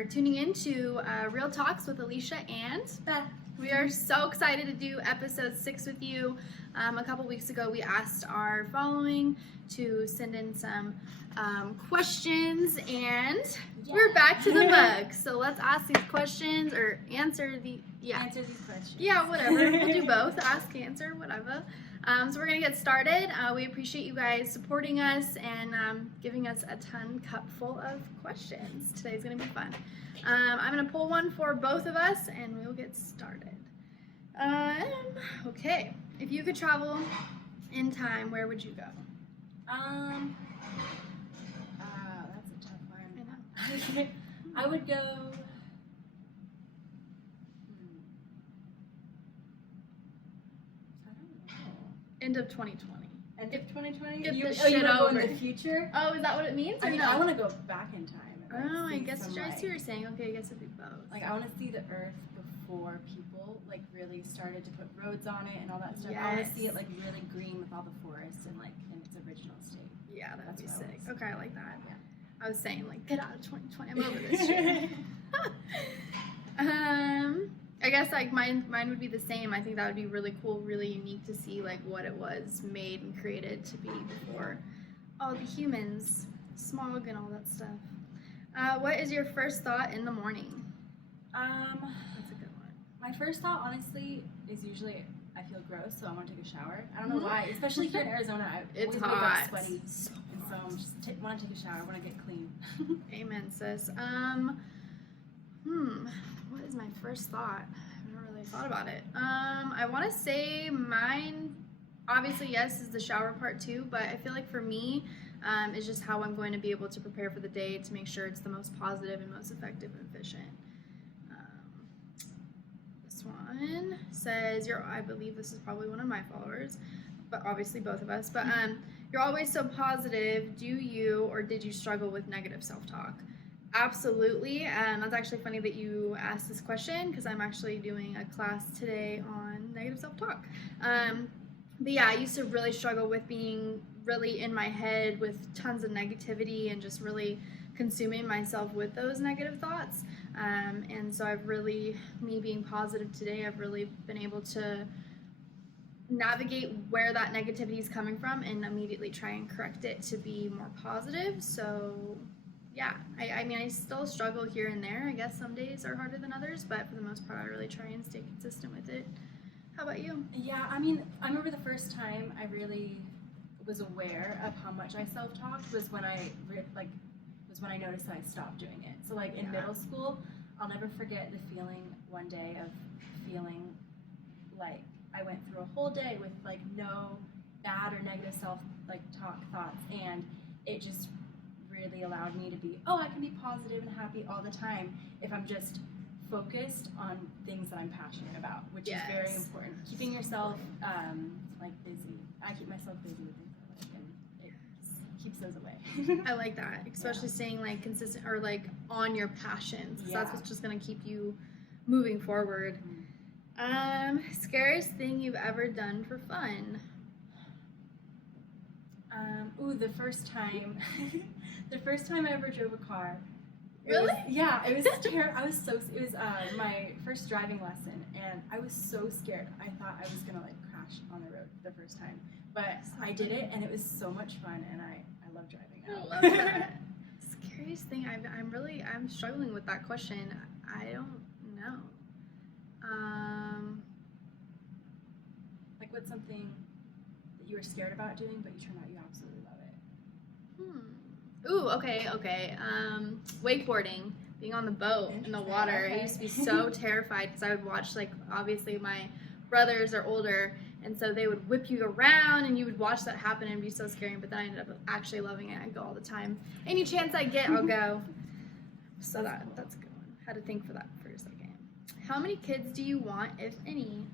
are tuning in to Real Talks with Alicia and Beth. We are so excited to do episode 6 with you. A couple weeks ago, we asked our following to send in some questions, and we're back to the mug. So let's ask these questions or answer these questions. Yeah, whatever. We'll do both. Ask, answer, whatever. So we're gonna get started. We appreciate you guys supporting us and giving us a cup full of questions. Today's gonna be fun. I'm gonna pull one for both of us and we'll get started. Okay, if you could travel in time, where would you go? That's a tough one. I would go. End of 2020. End of 2020? Get you this want shit to go over. in the future? Oh, is that what it means? I mean, no? I want to go back in time. And, Oh, I see guess some, I see what you're saying. Okay, I guess it'd be both. Like, I want to see the Earth before people like really started to put roads on it and all that stuff. I want to see it like really green with all the forests and like in its original state. Yeah, that'd be That's what I sick. want to Okay, I like that. Yeah. I was saying like, get out of 2020. I'm over this shit. I guess like mine would be the same. I think that would be really cool, really unique to see like what it was made and created to be before all the humans, smog and all that stuff. What is your first thought in the morning? That's a good one. My first thought, honestly, is usually I feel gross, so I want to take a shower. I don't know why, especially here in Arizona. It's always hot, wake up sweaty, so I'm just want to take a shower. I want to get clean. Amen, sis. What is my first thought? I haven't really thought about it. I want to say mine, obviously, yes, is the shower part too, but I feel like for me, it's just how I'm going to be able to prepare for the day to make sure it's the most positive and most effective and efficient. This one says, I believe this is probably one of my followers, but obviously both of us, but you're always so positive. Do you or did you struggle with negative self-talk? Absolutely. That's actually funny that you asked this question because I'm actually doing a class today on negative self-talk. But yeah, I used to really struggle with being really in my head with tons of negativity and just really consuming myself with those negative thoughts. And so me being positive today, I've really been able to navigate where that negativity is coming from and immediately try and correct it to be more positive. So yeah, I mean, I still struggle here and there. I guess some days are harder than others, but for the most part, I really try and stay consistent with it. How about you? Yeah, I mean, I remember the first time I really was aware of how much I self-talked was when I noticed that I stopped doing it. So like in middle school, I'll never forget the feeling one day of feeling like I went through a whole day with like no bad or negative self-talk thoughts, and it just really allowed me to be, I can be positive and happy all the time if I'm just focused on things that I'm passionate about, which is very important. Keeping yourself busy. I keep myself busy with things I like, and it keeps those away. I like that, especially staying like consistent or like on your passions, because that's what's just gonna keep you moving forward. Scariest thing you've ever done for fun? The first time I ever drove a car. Really? It was terrible. It was my first driving lesson, and I was so scared. I thought I was gonna like crash on the road the first time, but I did it, and it was so much fun, and I love driving now. I love that. Scariest thing, I'm struggling with that question. I don't know. Like, what's something that you were scared about doing, but you turned out you absolutely love it? Ooh, okay. Wakeboarding, being on the boat in the water. Okay. I used to be so terrified because I would watch, like, obviously my brothers are older, and so they would whip you around and you would watch that happen and it'd be so scary, but then I ended up actually loving it. I'd go all the time. Any chance I get, I'll go. So that's a good one. Had to think for that for a second. How many kids do you want, if any?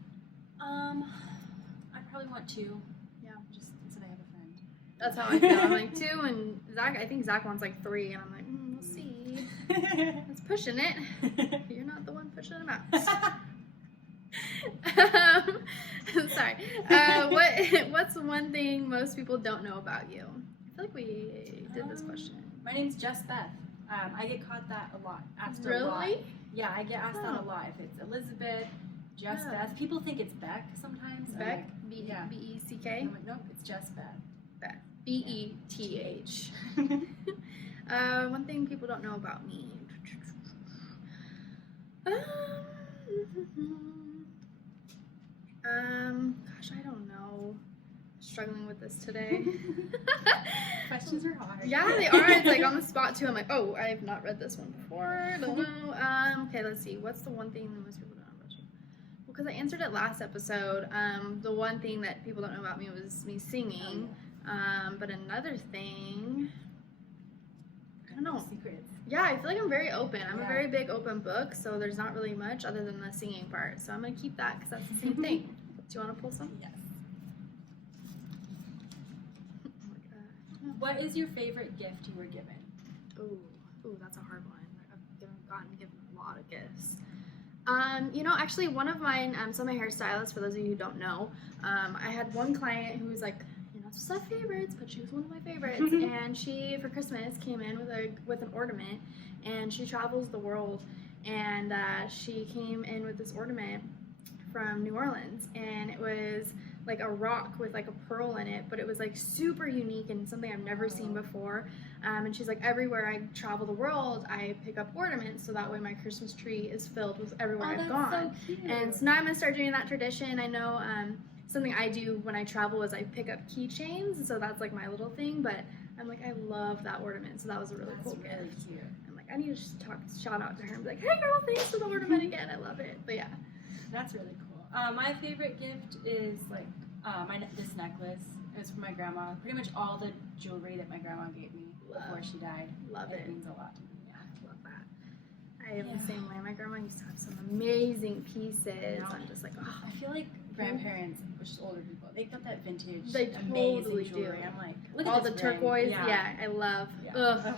I probably want 2. Yeah. Just so I have a friend. That's how I feel. I'm like 2, and Zach, I think Zach wants like 3, and I'm like, we'll see. It's pushing it. You're not the one pushing him out. Sorry. What's one thing most people don't know about you? I feel like we did this question. My name's Just Beth. I get caught that a lot. Asked a Really? lot. Yeah, I get asked that Oh. a lot. If it's Elizabeth, Just Yeah. Beth. People think it's Beck sometimes. I'm Beck? like, yeah. B-E-C-K? I'm like, nope, it's just Beth. Beth. B-E-T-H. One thing people don't know about me. Gosh, I don't know. Struggling with this today. Questions are hard. Yeah, they are. It's like on the spot too. I'm like, oh, I have not read this one before. I don't know. Okay, let's see. What's the one thing that most people don't know about you? Well, because I answered it last episode. The one thing that people don't know about me was me singing. But another thing, I don't know. Secrets. Yeah, I feel like I'm very open. I'm a Yeah. very big open book, so there's not really much other than the singing part. So I'm gonna keep that because that's the same thing. Do you want to pull some? Yes. Oh my god. What is your favorite gift you were given? Ooh, that's a hard one. I've gotten given a lot of gifts. Actually, one of mine. So I'm a hairstylist. For those of you who don't know, I had one client who was like, just have favorites, but she was one of my favorites. And she, for Christmas, came in with an ornament, and she travels the world. And she came in with this ornament from New Orleans, and it was like a rock with like a pearl in it, but it was like super unique and something I've never seen before. And she's like, everywhere I travel the world, I pick up ornaments, so that way my Christmas tree is filled with everywhere I've gone. So cute. And so now I'm gonna start doing that tradition. I know something I do when I travel is I pick up keychains, so that's like my little thing, but I'm like, I love that ornament, so that was a really cool really gift. Cute. I'm like, I need to shout out to her and be like, hey girl, thanks for the ornament again, I love it. But yeah. That's really cool. My favorite gift is like this necklace. It was from my grandma. Pretty much all the jewelry that my grandma gave me before she died. Love it. It means a lot to me. Yeah, love that. I am the same way. My grandma used to have some amazing pieces. I'm just like, oh. I feel like grandparents, which is older people, they got that vintage, They amazing totally jewelry. do. I'm like, look All at the this ring. turquoise, Yeah. I love. Yeah. Ugh.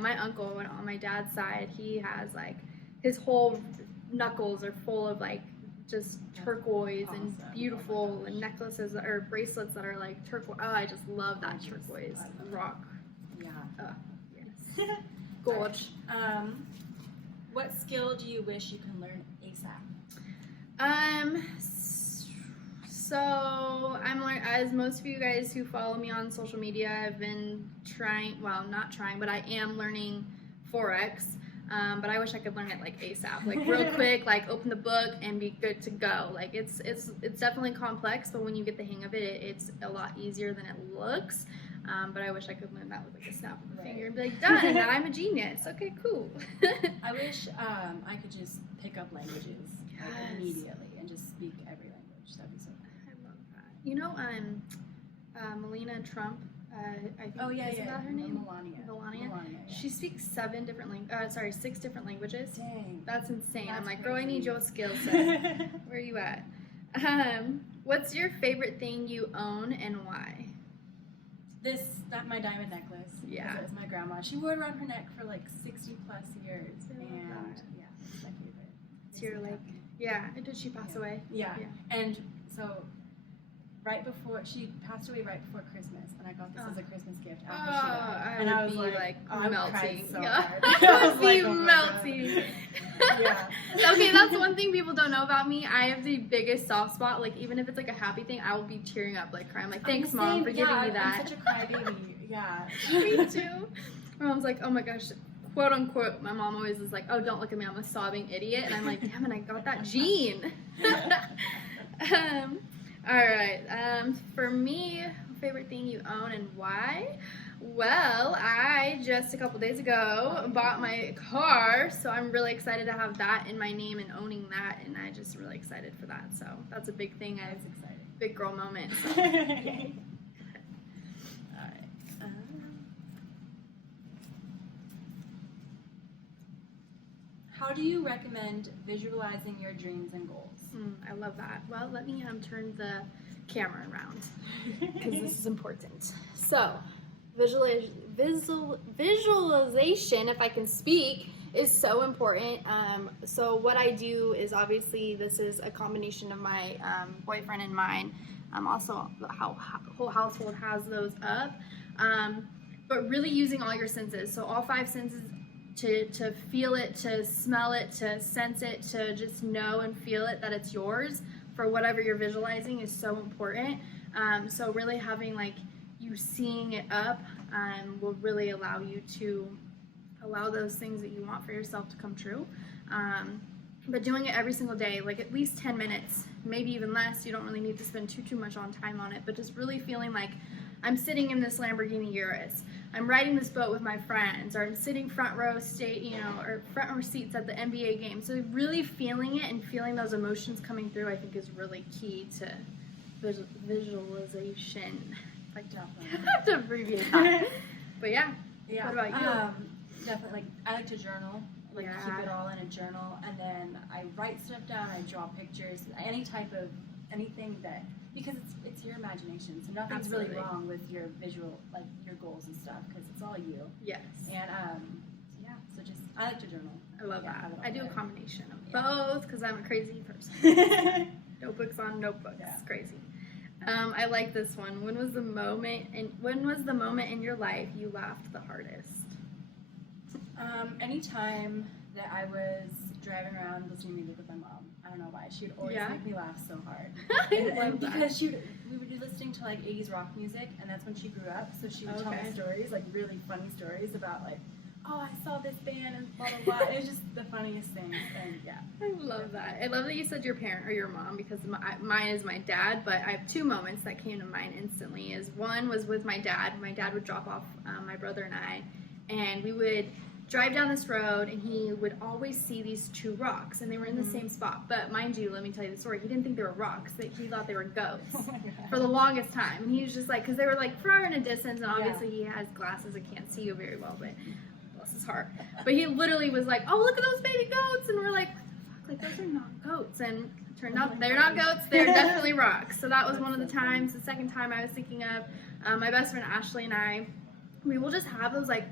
My uncle, on my dad's side, he has like his whole knuckles are full of like just turquoise and Awesome. beautiful Oh my and gosh. necklaces or bracelets that are like turquoise. Oh, I just love that turquoise I love it. rock. Yeah. Yes. Gorge. What skill do you wish you can learn ASAP? So I'm like, as most of you guys who follow me on social media, I've been not trying, but I am learning Forex. But I wish I could learn it like ASAP, like real quick, like open the book and be good to go. Like it's definitely complex, but when you get the hang of it, it's a lot easier than it looks. But I wish I could learn that with like a snap of the finger and be like, done, and I'm a genius. Okay, cool. I wish I could just pick up languages like, Yes. immediately and just speak every language. That'd be so cool. I love that. Melania Trump. I think isn't that her name? Melania. Yeah. She speaks 6 different languages. Dang. That's insane. That's I'm like, girl, I need crazy. your skill set. Where are you at? What's your favorite thing you own and why? My diamond necklace. Yeah. It's my grandma. She wore it around her neck for like 60 plus years. I love And that. yeah, it's my favorite. It's your like, yeah. Did she pass away? Yeah. Yeah. And so she passed away right before Christmas, and I got this as a Christmas gift after she died. And I was like, melting. cried so Yeah. hard. I would be oh my God. melting. Yeah. Okay, that's one thing people don't know about me. I have the biggest soft spot. Like, even if it's like a happy thing, I will be tearing up, like crying. Like, thanks, Mom, for giving me that. I'm such a crybaby. Yeah. Me too. My mom's like, oh my gosh, quote unquote. My mom always is like, oh, don't look at me, I'm a sobbing idiot. And I'm like, damn it, I got that gene. All right. For me, favorite thing you own and why? Well, I just a couple days ago bought my car, so I'm really excited to have that in my name and owning that, and I'm just really excited for that. So that's a big thing. That's exciting. Big girl moment. So. Yay. All right. How do you recommend visualizing your dreams and goals? I love that. Well, let me turn the camera around because this is important. So, visualization, if I can speak, is so important. So what I do is obviously this is a combination of my boyfriend and mine. Also, the whole household has those up. but really using all your senses. So all 5 senses to feel it, to smell it, to sense it, to just know and feel it that it's yours for whatever you're visualizing is so important. So really having like you seeing it up will really allow you to allow those things that you want for yourself to come true. But doing it every single day, like at least 10 minutes, maybe even less. You don't really need to spend too much on time on it, but just really feeling like I'm sitting in this Lamborghini Urus. I'm riding this boat with my friends, or I'm sitting front row or front row seats at the NBA game. So really feeling it and feeling those emotions coming through, I think is really key to visualization. Like, Definitely. I have to abbreviate that. But yeah. Yeah. What about you? Definitely. Like, I like to journal. Like, Yeah. keep it all in a journal, and then I write stuff down. I draw pictures, anything that, because it's your imagination. So nothing's Absolutely. really wrong with your visual, like your goals and stuff, because it's all you. Yes. And yeah. So just I like to journal. I love Yeah, that. have it all I do a there. combination of Yeah. both because I'm a crazy person. Notebooks on notebooks. Yeah. It's crazy. I like this one. When was the moment in your life you laughed the hardest? Anytime that I was driving around listening to music with my mom, I don't know why, she would always Yeah? make me laugh so hard. I And love that. because we would be listening to like 80s rock music, and that's when she grew up, so she would tell Okay. me stories, like really funny stories about like, oh, I saw this band and blah blah blah. It was just the funniest things, and yeah. I love that. I love that you said your parent or your mom, because mine is my dad, but I have 2 moments that came to mind instantly. One was with my dad. My dad would drop off my brother and I, and we would drive down this road, and he would always see these 2 rocks, and they were in the same spot. But mind you, let me tell you the story. He didn't think they were rocks. He thought they were goats Oh my God. for the longest time. And he was just like, because they were like far in a distance, and obviously he has glasses and can't see you very well, but bless his heart. But he literally was like, oh, look at those baby goats. And we're like, what the fuck? Like, those are not goats. And it turned out they're not goats. They're definitely rocks. So that was one of the times. The second time I was thinking of my best friend Ashley and I, we will just have those like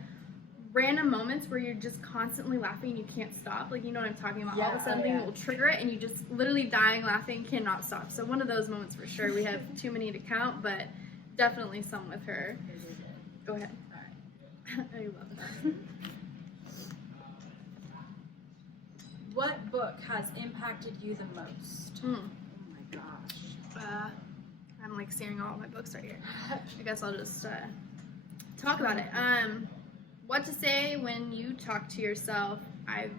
random moments where you're just constantly laughing and you can't stop. Like, you know what I'm talking about? Yeah, All of a sudden oh, something yeah. will trigger it and you just literally dying laughing, cannot stop. So one of those moments for sure. We have too many to count, but definitely some with her. Go ahead. I love that. What book has impacted you the most? Hmm. Oh my gosh. I'm like staring at all my books right here. I guess I'll just talk about it. What to say when you talk to yourself. I've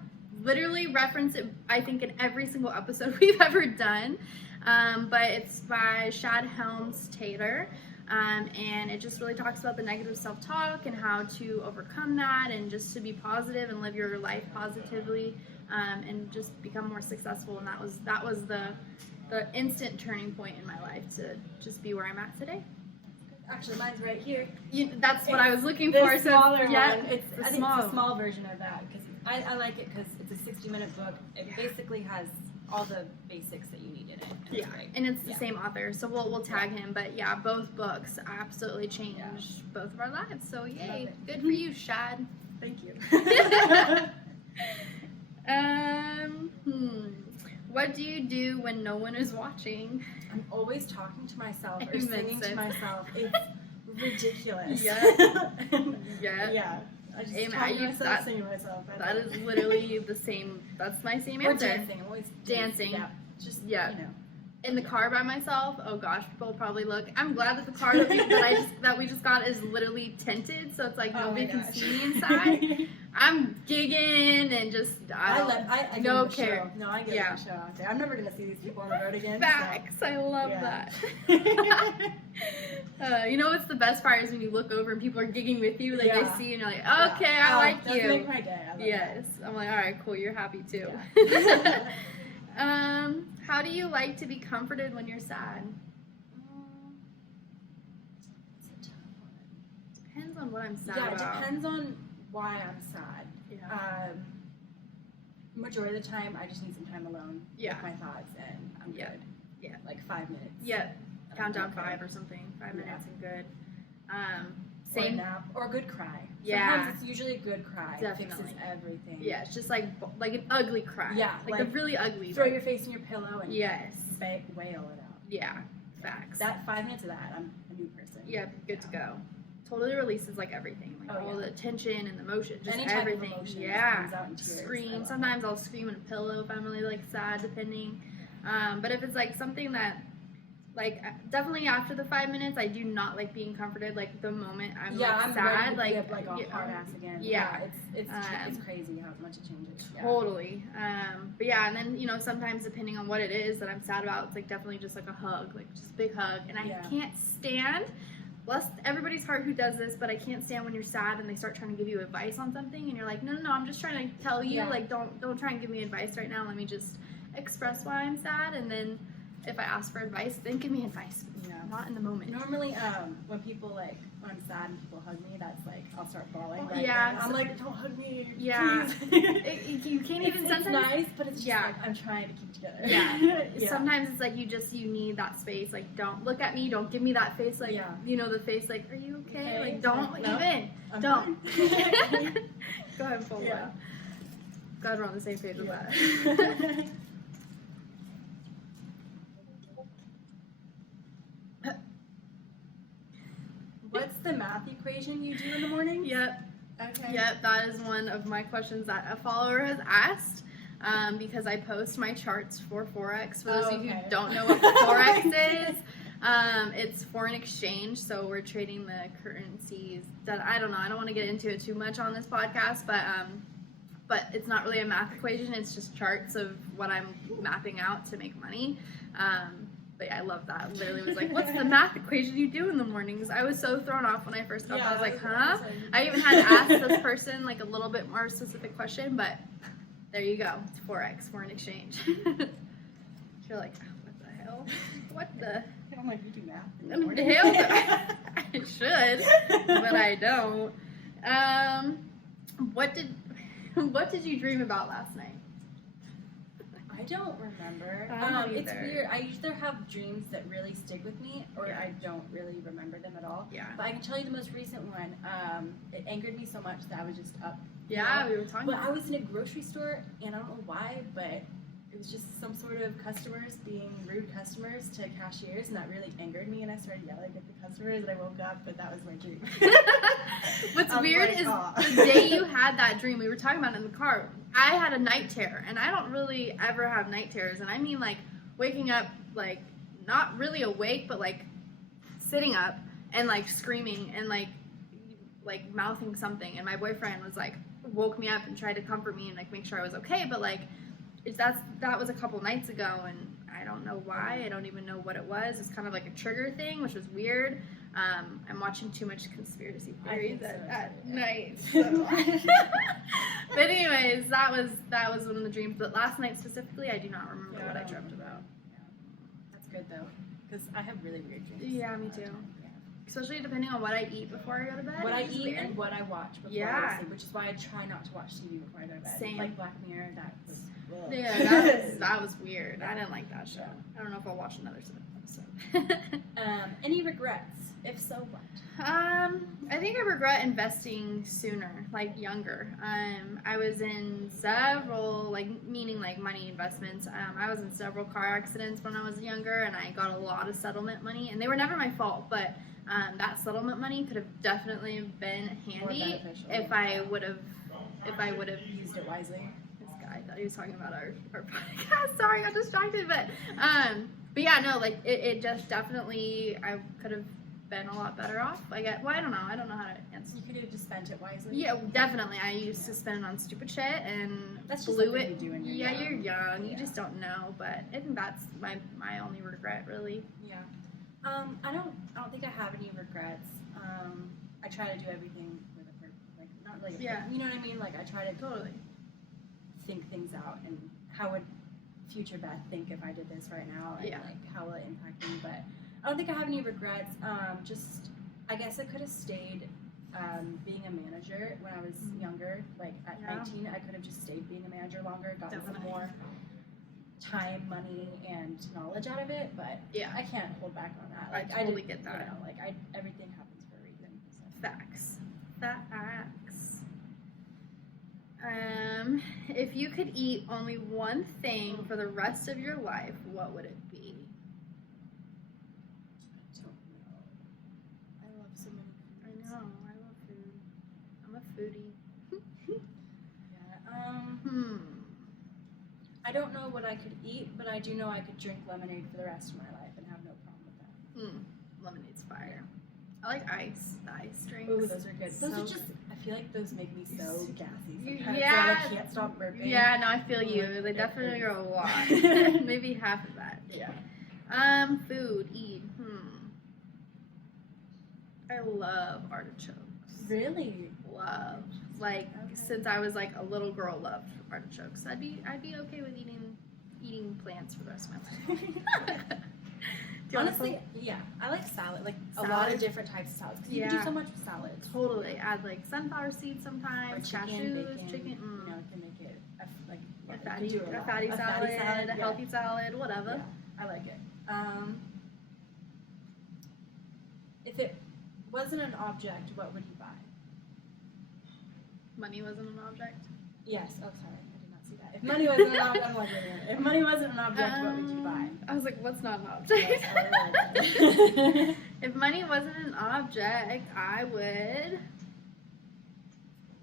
literally referenced it, I think, in every single episode we've ever done. But it's by Shad Helms Taylor. And it just really talks about the negative self-talk and how to overcome that and just to be positive and live your life positively and just become more successful. And that was the instant turning point in my life to just be where I'm at today. Actually, mine's right here. That's what I was looking The for. smaller So, one. yeah, I think it's a small version of that, because I like it because it's a 60-minute book. It basically has all the basics that you need in it. And Yeah, it's great. and it's the same author, so we'll tag him. But yeah, both books absolutely changed both of our lives. So yay, good for you, Shad. Thank you. What do you do when no one is watching? I'm always talking to myself or Amen, singing sis. to myself. It's ridiculous. Yeah. Yeah. Yeah. I just Amen. talk I to use myself, that. sing to myself. That is literally the same. That's my same Or answer. dancing. I'm always Dancing. Yeah. Just, Yeah. you know. In the car by myself, oh gosh, people will probably look. I'm glad that the car that we just got is literally tinted, so it's like Oh nobody my can gosh. see me inside. I'm gigging and just I give no them a care. show. No, I give Yeah. them a show out there. I'm never gonna see these people on the road again. Facts. I love Yeah. that. You know what's the best part is when you look over and people are gigging with you, like Yeah. they see you and you're like, okay, I like That's you. make my day. I love Yes. I'm like, all right, cool. You're happy too. Yeah. How do you like to be comforted when you're sad? It's a tough one. Depends on what I'm sad Yeah, it about. depends on why I'm sad. Yeah. Majority of the time, I just need some time alone Yeah. with my thoughts, and I'm Yeah. good. Yeah. Like 5 minutes. Yeah. I'm Count down okay. 5 or something. 5 Yeah. minutes and good. Or a Same. nap, or a good cry. Yeah. Sometimes it's usually a good cry. It Definitely. fixes everything. Yeah, it's just like an ugly cry. Yeah, Like a like, really ugly. Throw like- your face in your pillow and Yes. wail it out. Yeah. Facts. That 5 minutes of that, I'm a new person. Yeah, good to go. totally releases like everything, like all the tension and the emotion, just any type everything. Of emotion yeah, comes out in tears. Scream. Sometimes I'll scream in a pillow if I'm really like sad, depending. But if it's like something that, like, definitely after the 5 minutes, I do not like being comforted. Like the moment I'm I'm sad, ready to give, like a hard ass again. Yeah, it's crazy how much it changes. Totally. But yeah, and then, you know, sometimes depending on what it is that I'm sad about, it's like definitely just like a hug, like just a big hug. And I can't stand, bless everybody's heart who does this, but I can't stand when you're sad and they start trying to give you advice on something and you're like, no, I'm just trying to tell you, like, don't try and give me advice right now. Let me just express why I'm sad, and then if I ask for advice, then give me advice. Not in the moment. Normally, when people like, when I'm sad and people hug me, that's like, I'll start bawling. I'm like, don't hug me. Yeah. You can't even it's nice, but it's just like, I'm trying to keep together. Yeah. Sometimes it's like you need that space. Like, don't look at me. Don't give me that face. Like, you know, the face like, are you okay? Like, don't even. Don't. Go ahead and pull one. Glad we're on the same page with that. What's the math equation you do in the morning? Yep. Okay. Yep, that is one of my questions that a follower has asked, because I post my charts for Forex. For those of you who don't know what Forex is, it's foreign exchange, so we're trading the currencies that, I don't know, I don't want to get into it too much on this podcast, but it's not really a math equation, it's just charts of what I'm mapping out to make money. But yeah, I love that. I literally was like, what's the math equation you do in the mornings? I was so thrown off when I first got that. I was like, huh? I even had to ask this person like a little bit more specific question, but there you go. It's Forex, foreign exchange. You're like, oh, what the hell? What the? I'm like, you do math in the morning. Hell, I should, but I don't. What did you dream about last night? I don't remember. It's weird. I either have dreams that really stick with me, or I don't really remember them at all. Yeah. But I can tell you the most recent one. It angered me so much that I was just up. Yeah, we were talking. But I was in a grocery store, and I don't know why, but it was just some sort of customers being rude customers to cashiers, and that really angered me. And I started yelling at the customers, and I woke up, but that was my dream. What's weird is the day you had that dream, we were talking about it in the car. I had a night terror, and I don't really ever have night terrors, and I mean like waking up, like not really awake, but like sitting up and like screaming and like mouthing something, and my boyfriend was like woke me up and tried to comfort me and like make sure I was okay, but like that was a couple nights ago, and I don't know why. I don't even know what it was. It's kind of like a trigger thing, which was weird. I'm watching too much conspiracy theories at night. So. But anyways, that was one of the dreams. But last night specifically, I do not remember what I dreamt about. Yeah. That's good though, because I have really weird dreams. Yeah, me too. Yeah. Especially depending on what I eat before I go to bed. What I eat and what I watch before I go to sleep, which is why I try not to watch TV before I go to bed. Same. Like Black Mirror, that was. Ugh. Yeah, that was weird. I didn't like that show. I don't know if I'll watch another episode. Any regrets? If so, what? I think I regret investing sooner, like younger. I was in several, meaning money investments. I was in several car accidents when I was younger, and I got a lot of settlement money, and they were never my fault, but that settlement money could have definitely been handy if I would have Used it wisely. I thought he was talking about our podcast. Sorry, I got distracted. But yeah, no, it just definitely, I could have been a lot better off. I guess. Well, I don't know how to answer. You could have just spent it wisely. Yeah, definitely. I used to spend it on stupid shit and that's just blew it. You do when you're young. You're young. Yeah. You just don't know. But I think that's my only regret, really. Yeah. I don't think I have any regrets. I try to do everything with a purpose. Not really. You know what I mean? I try to totally think things out, and how would future Beth think if I did this right now, and how will it impact me? But I don't think I have any regrets. Just I guess I could have stayed being a manager when I was younger. At 19, I could have just stayed being a manager longer, gotten some more time, money, and knowledge out of it. But I can't hold back on that. I totally get that. Everything happens for a reason. So. Facts. If you could eat only one thing for the rest of your life, what would it be? I don't know. I love so many. I Oh, I love food. I'm a foodie. Yeah. I don't know what I could eat, but I do know I could drink lemonade for the rest of my life and have no problem with that. Lemonade's fire. I like ice. The ice drinks. Ooh, those are good. Those So are just, I feel like those make me so gassy You- sometimes. yeah. I can't stop burping. Yeah, no, I feel you. Like, They it definitely are a hurts. lot. Maybe half of that. Yeah. Food, eat. I love artichokes. Really? Love. Like, Okay. since I was like a little girl, loved artichokes. I'd be okay with eating plants for the rest of my life. Do you want Honestly, yeah. I like salad. Like a lot Salad? of different types of salads. Because you can Yeah. do so much with salads. totally add like sunflower seeds Or sometimes, chicken, cashews, bacon. chicken. You know, it can make it like A you fatty, can do a lot. fatty salad, a yeah. healthy salad, whatever. Yeah, I like it. If it wasn't an object, what would you buy? Money wasn't an object. Yes. Oh, sorry, I did not see that. If money wasn't an object, I'm like, wait a minute. If money wasn't an object, what would you buy? I was like, what's not an object? Yes, If money wasn't an object, I would.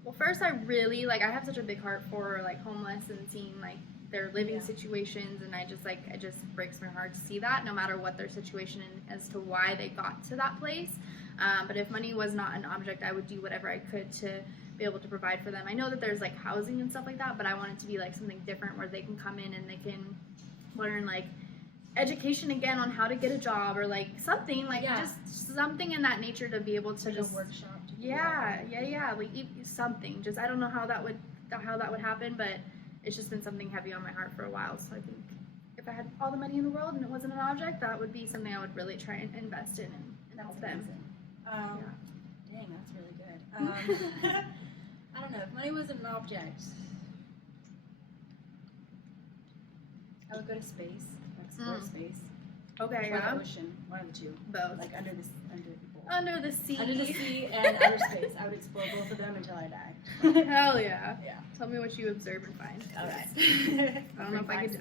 Well, first, I really I have such a big heart for like homeless and seeing like their living Yeah. situations, and I just it just breaks my heart to see that, no matter what their situation as to why they got to that place. But if money was not an object, I would do whatever I could to be able to provide for them. I know that there's like housing and stuff like that, but I want it to be like something different where they can come in and they can learn like education again on how to get a job or like something like Yeah. just something in that nature to be able to like just a workshop. To do yeah that. like something. Just I don't know how that would happen, but it's just been something heavy on my heart for a while. So I think if I had all the money in the world and it wasn't an object, that would be something I would really try and invest in and help them. Amazing. Dang, that's really good. I don't know. If money wasn't an object, I would go to space, explore space, Okay, or yeah, the ocean, one of the two. both. Like under the Under the sea. Under the sea and outer space. I would explore both of them until I die. Hell yeah. Yeah. Tell me what you observe and find. Alright. I don't know if I could.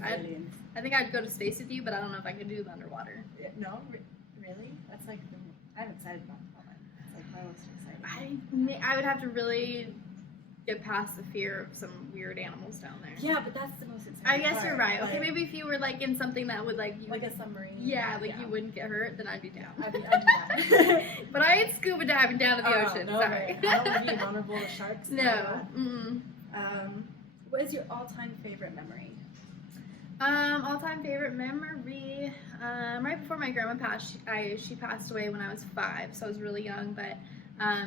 I think I'd go to space with you, but I don't know if I could do the underwater. No, really? That's like I'm excited about that one. It's like my most exciting. I would have to really get past the fear of some weird animals down there. Yeah, but that's the most exciting. I guess part. you're right. Okay, Like- maybe if you were like in something that would like you. like a submarine. Yeah, like you wouldn't get hurt, then I'd be down. I'd do that. But I ain't scuba diving down to the Oh, ocean. no Sorry. way. I don't want to be vulnerable to sharks. No. What is your all-time favorite memory? All-time favorite memory. Right before my grandma passed, she passed away when I was 5, so I was really young. But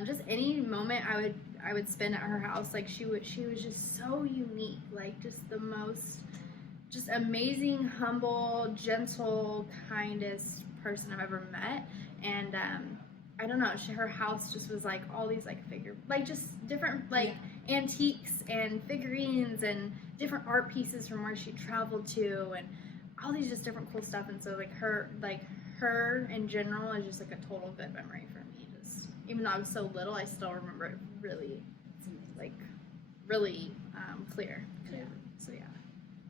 just any moment I would spend at her house, like she was just so unique, like just the most, just amazing, humble, gentle, kindest person I've ever met. And I don't know, her house just was like all these like just different antiques and figurines and different art pieces from where she traveled to, and all these just different cool stuff. And so her in general is just like a total good memory for me. Just even though I was so little, I still remember it really clear. Yeah. So yeah.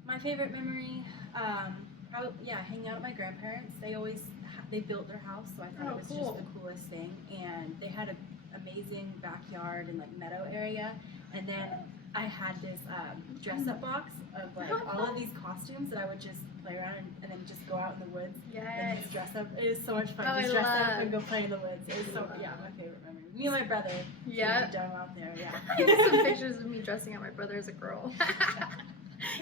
My favorite memory, hanging out with my grandparents. They built their house, so I thought it was cool. just the coolest thing. And they had an amazing backyard and like meadow area. And then I had this dress-up box of like all of these costumes that I would just play around and then just go out in the woods and Yes. just dress up. It is so much fun. Oh, Just I dress up love. and go play in the woods. It was my favorite memory. Me and my brother. Yep. Done out there. Yeah. I have some pictures of me dressing up my brother as a girl.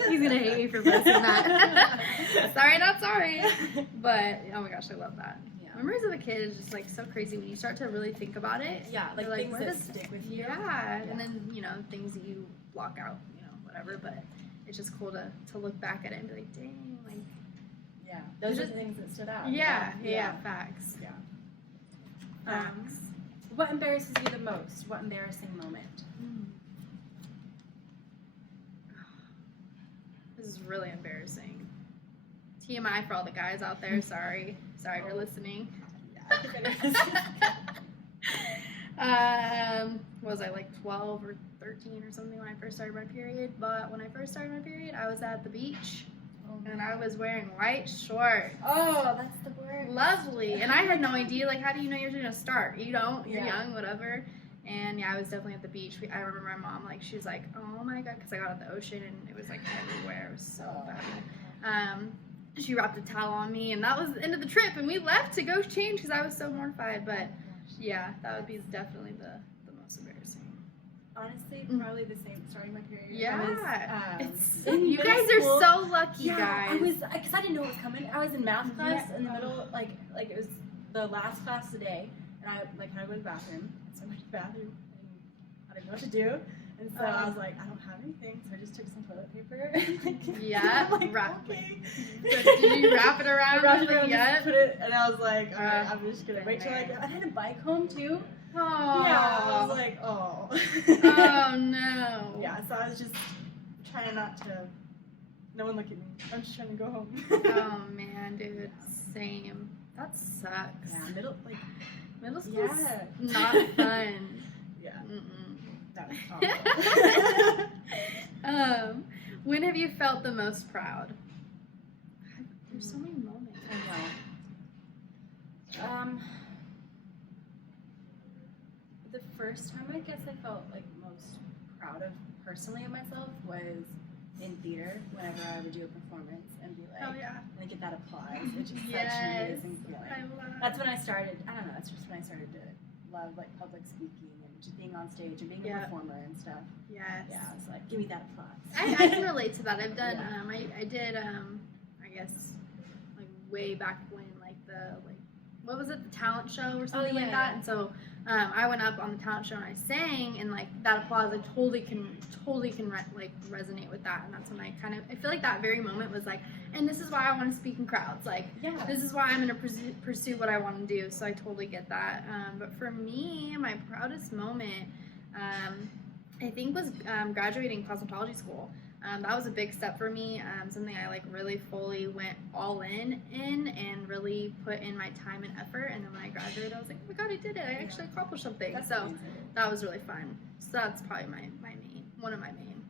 He's gonna hate me for posting that. Sorry, not sorry. But oh my gosh, I love that. Yeah. Memories of a kid is just like so crazy when you start to really think about it. Yeah, like You're things where that does- stick with you. Yeah, and then things that you block out, whatever. But it's just cool to look back at it and be like, dang, like Yeah, those are the things that stood out. yeah, facts. Yeah. Facts. What embarrasses you the most? What embarrassing moment? This is really embarrassing. TMI for all the guys out there. Sorry for listening. Was I like 12 or 13 or something when I first started my period? But when I first started my period, I was at the beach. and I was wearing white shorts. Oh, that's the word. Lovely. And I had no idea, like, how do you know you're going to start? You don't. You're Yeah. young, whatever. And yeah, I was definitely at the beach. I remember my mom, like, she was like, oh my God, because I got out of the ocean and it was like everywhere. It was so bad. She wrapped a towel on me, and that was the end of the trip. And we left to go change because I was so mortified. But yeah, that would be definitely the most embarrassing. Honestly, probably the same. Starting my period. Yeah. I was, You guys are so lucky, yeah, guys. I was, because I didn't know what was coming. I was in math class Yeah. in the middle, like it was the last class of the day, and I like had to go to the bathroom. So I went to the bathroom, and I didn't know what to do, and so I was like, I don't have anything, so I just took some toilet paper. And, like, Yeah, I'm like, wrap. okay. So did you wrap it around? I wrapped it around, Yet? just put it, and I was like, all right, I'm just gonna wait till I get. I had a bike home too. Oh. Yeah, I was like, oh. Oh no. Yeah, so I was just trying not to. No one look at me. I'm just trying to go home. Oh man, dude, same. That sucks. Yeah, Middle school's Yeah. not fun. Yeah, Mm-mm. that was awful. When have you felt the most proud? There's so many moments. I know. The first time I guess I felt like most proud of personally of myself was in theater whenever I would do a performance and be like, Oh yeah. and get that applause. It's just such Yes. an amazing feeling. I love. That's when I started. I don't know. That's just when I started to love like public speaking and just being on stage and being a Yeah. performer and stuff. Yes. Yeah, I was like, give me that applause. I can relate to that. I've done. Yeah. I did. I guess like way back when, like the what was it, the talent show or something like that. yeah. And so I went up on the talent show and I sang, and like that applause, I totally can like resonate with that. And that's when I feel like that very moment was like, and this is why I want to speak in crowds. Like, Yeah. this is why I'm gonna pursue what I want to do. So I totally get that. But for me, my proudest moment, I think was graduating cosmetology school. That was a big step for me, something I like really fully went all in and really put in my time and effort. And then when I graduated, I was like, oh my God, I did it. I actually accomplished something. That's so amazing. that was really fun. So that's probably one of my main,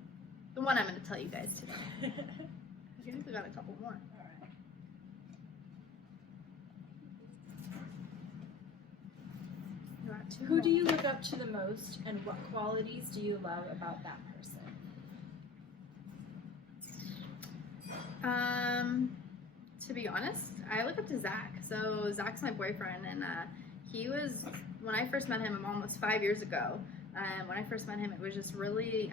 the one I'm going to tell you guys today. I think we got a couple more. Alright. You got two Who more. do you look up to the most, and what qualities do you love about that person? To be honest, I look up to Zach. So Zach's my boyfriend, and he was, when I first met him almost 5 years ago. When I first met him, it was just really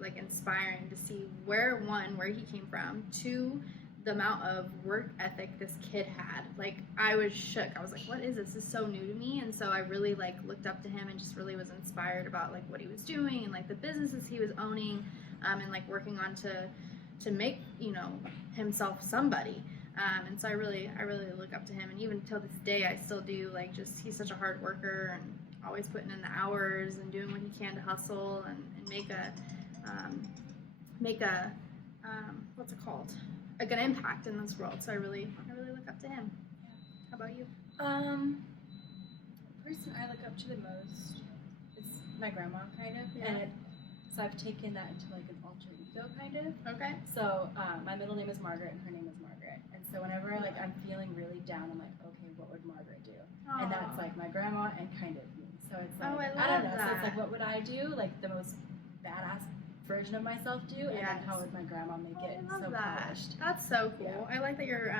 like inspiring to see where he came from, two, the amount of work ethic this kid had. Like, I was shook. I was like, what is this? This is so new to me. And so I really like looked up to him and just really was inspired about like what he was doing and like the businesses he was owning, and like working on to make, you know, himself somebody. And so I really look up to him, and even till this day I still do. Like, just, he's such a hard worker and always putting in the hours and doing what he can to hustle and make a what's it called, a good impact in this world. So I really look up to him. How about you? The person I look up to the most is my grandma, kind of. Yeah. And so I've taken that into like an alter ego, kind of. Okay. So my middle name is Margaret and her name is Margaret. And so whenever like I'm feeling really down, I'm like, okay, what would Margaret do? And that's like my grandma and kind of me. So it's like, Oh, I don't know. love So it's that. like, what would I do? Like the most badass version of myself do, and then Yes. how would my grandma make it I love so that. polished? That's so cool. I like that your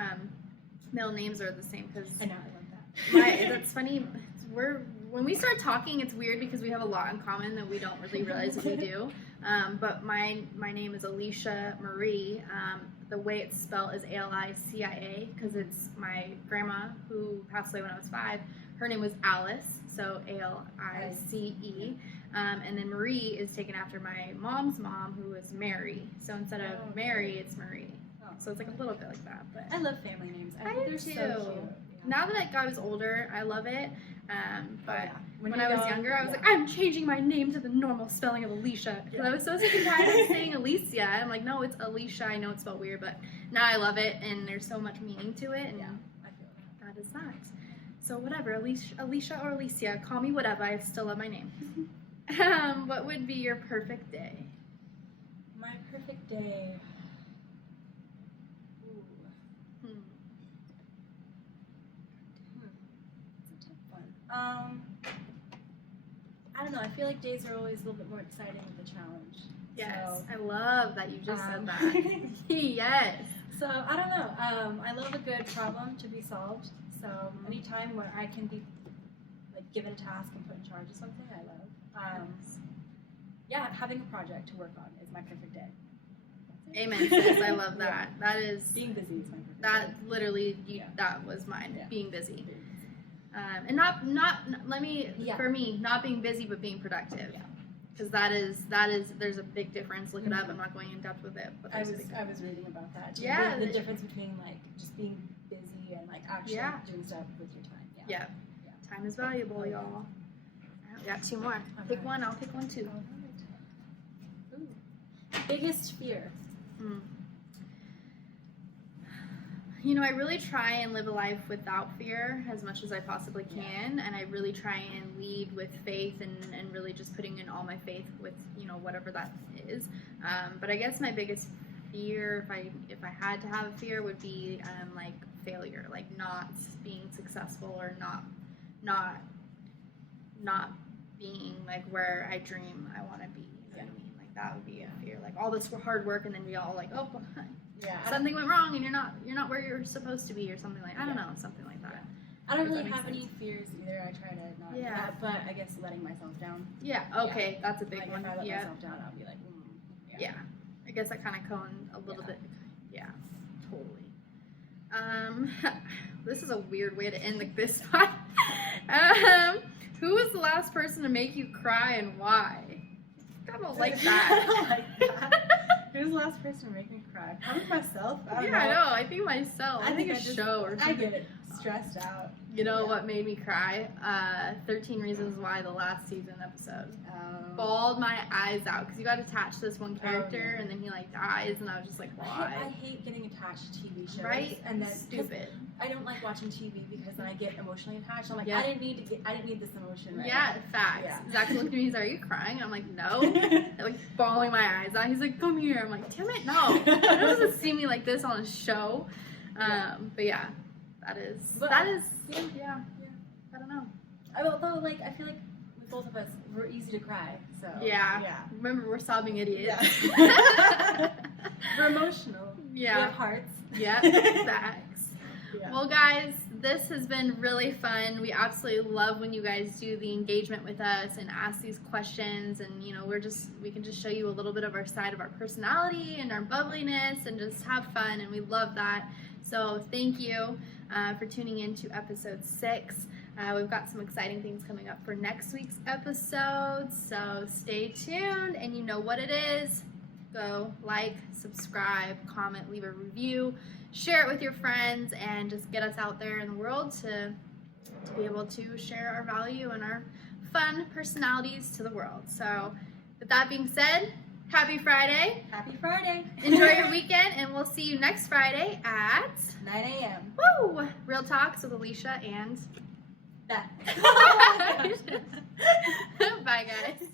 middle names are the same, because I know, I love that. that's funny. When we start talking, it's weird because we have a lot in common that we don't really realize that we do. But my name is Alicia Marie. The way it's spelled is Alicia, because it's my grandma who passed away when I was 5. Her name was Alice, so Alice. And then Marie is taken after my mom's mom, who was Mary. So instead of Mary, it's Marie. Oh. So it's like a little bit like that. But I love family names. I think do they're too. so cute. now that I was older, I love it. But when you're I was young, younger, I was like, I'm changing my name to the normal spelling of Alicia. Because I was so sick and tired of saying Alicia. I'm like, no, it's Alicia. I know it's spelled weird, but now I love it, and there's so much meaning to it. And I feel that. that is that. So whatever, Alicia or Alicia, call me whatever. I still love my name. What would be your perfect day? My perfect day. Ooh. It's a tough one. I don't know. I feel like days are always a little bit more exciting with the challenge. Yes, So, I love that you just said that. Yes. So I don't know. I love a good problem to be solved. So anytime where I can be like given a task and put in charge of something, I love. Yeah, having a project to work on is my perfect day. Amen, sis. I love that. That is Being busy is my perfect that day. literally that was mine. Being busy. And not for me, not being busy but being productive. Yeah. Because there's a big difference. Look it up. I'm not going in depth with it, but I there's a big difference. was reading about that. Too. Yeah, The difference between like just being busy and like actually doing stuff with your time. Yeah. Time is valuable, y'all. We got two more. Pick one. I'll pick one too. Ooh. Biggest fear. You know, I really try and live a life without fear as much as I possibly can, and I really try and lead with faith and really just putting in all my faith with, you know, whatever that is. But I guess my biggest fear, if I had to have a fear, would be like failure, like not being successful or not being like where I dream I want to be. You know what I mean? Like that would be a fear. Like all this hard work and then be all like, oh, something went wrong and you're not where you're supposed to be or something like I don't know, something like that. I don't really have any fears either. I try to not do that, but I guess letting myself down. Yeah. Okay, that's a big one. If I let myself down, I'll be like, yeah. I guess I kind of cone a little bit. Yeah, totally. This is a weird way to end this one. Who was the last person to make you cry and why? I don't like that. Who's the last person to make me cry? Probably myself. I don't know. I know. I think myself. I think a show or something. I get stressed out. You know what made me cry? 13 Reasons Why, the last season episode. Bawled my eyes out because you got attached to this one character and then he like dies and I was just like, why? I hate getting attached to TV shows. Right? And then stupid. I don't like watching TV because then I get emotionally attached. I'm like, I didn't need this emotion right now. Facts. Yeah. Zach looked at me, he's like, are you crying? And I'm like, no. Like bawling my eyes out. He's like, come here. I'm like, damn it, no. He doesn't see me like this on a show. But yeah, that is yeah. I don't know. Although like I feel like with both of us, we're easy to cry. So yeah. Remember, we're sobbing idiots. Yeah. We're emotional. Yeah. We have hearts. Yeah. Facts. Yeah. Well, guys, this has been really fun. We absolutely love when you guys do the engagement with us and ask these questions, and you know, we can just show you a little bit of our side of our personality and our bubbliness and just have fun, and we love that. So thank you for tuning in to episode 6. We've got some exciting things coming up for next week's episode, so stay tuned, and you know what it is. Go like, subscribe, comment, leave a review, share it with your friends, and just get us out there in the world to be able to share our value and our fun personalities to the world. So with that being said, happy Friday. Happy Friday. Enjoy your weekend, and we'll see you next Friday at 9 a.m. Woo! Real Talks with Alicia and Beth. Bye, guys.